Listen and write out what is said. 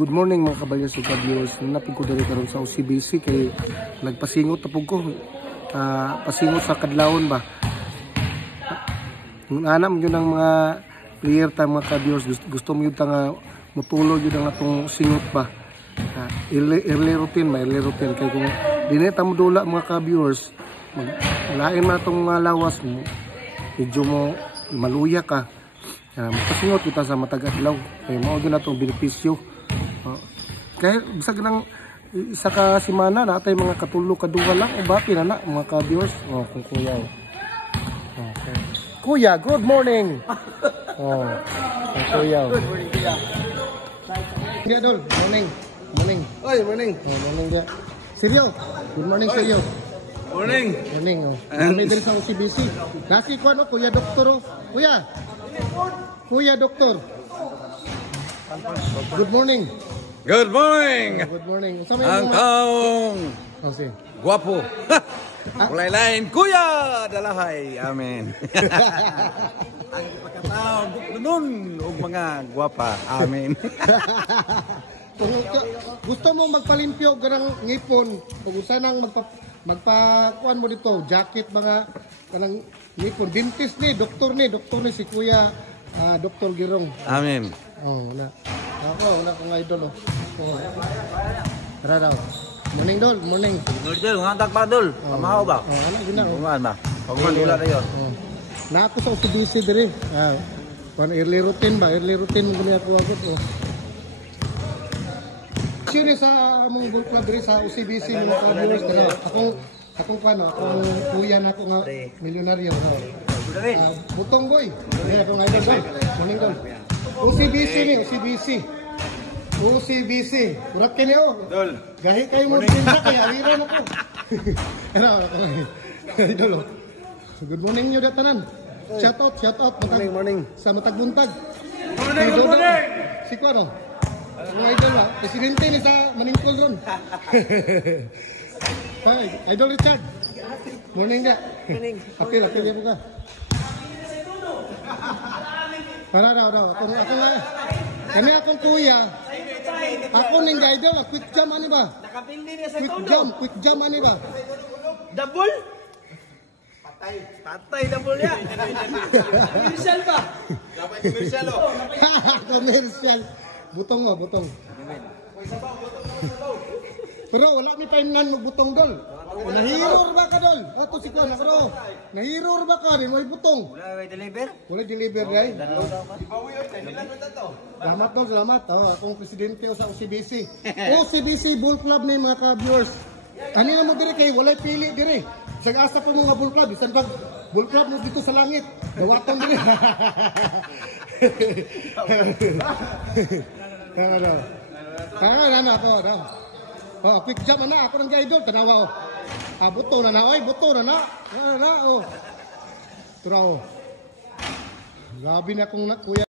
Good morning mga kabalyas ug viewers. Napig ko diri karon sa OCBC kay nagpasingot tapog ko. Pasingot sa kadlawon ba. Anam yun ang mga player ta mga ka-viewers, gusto mo yun ta nga mutulog yun ang atong singot ba. Early routine kay kung dinay ta mo dula mga ka-viewers, lain na itong lawas mo, medyo mo maluya ka. Magpasingot kita sa matag adlaw kay mao gyud natong benepisyo. Kaya bisag nang isa ka semana natay mga katulo kaduha lang o bati na mga ka-viewers. Kung kuya. Okay. Kuya, good morning. Kuya. Good morning, kuya. Kuya Dol, morning. Morning. Oy, morning. Morning dia. Seryo. Good morning, Seryo. Morning. Morning. Kami diri sa OCBC. Nasi ko ano, Kuya Doktor. Kuya. Kuya Doktor. Good morning. Good morning. Good morning. Ang taong guwapo. Kulay lain, Kuya Dalahay. Amen. Ang pagkataong nun ug mga guwapa. Amen. Kung gusto mo magpalimpyo garang ngipon, kung sanang magpakuan mo dito, jacket mga kanang ngipon, dentist ni, doktor ni si Kuya Dr. Girong. Amen. Wala. Wala kong idol Tara daw. Morning Dol, morning. Dol, ngantak pa Dol. Pamahaw ba? Wala gina. Uman ba? Pagmandula na yun. Na ako sa OCBC diri. Early routine ba? Early routine gani ako agad. Sure sa among ball club diri sa OCBC mga ka-viewers dala. Akong kuya na ako nga milyonaryo. Butong boy. Akong idol ba? Morning Dol. OCBC ni, OCBC. Urat kini Dol. Gahi kayo mo pinsa kaya awira na ko. Idol. Good morning niyo datanan. Shout out. Morning. Sa matag buntag. Good morning. Si ko ano? Ang idol ba? Presidente ni sa Maningkol ron. Hi, Idol Richard. Morning ka. Morning. Apil mo ka. Para daw. Kami akong kuya. Ako ning idol, quick jam ani ba? Nakapindi niya sa todo. Quick jam ani ba? Double? Patay double ya. Commercial ba? Commercial Commercial. Butong. Pero wala mi paimnan mo butong Dol. Nahiror ba ka Dol? Ato si Kuya bro. Nahiror ba ka rin may butong? Wala deliver dai. Salamat Dol, salamat. Akong presidente sa OCBC. OCBC Bull Club ni mga ka-viewers. Kanina mo dire kay walay pili dire. Sa asa pa mga Bull Club, bisan pag Bull Club mo dito sa langit. Dawaton dire. Quick jump na ako ng idol tanawa buto na Turaw. Grabe na akong kuya.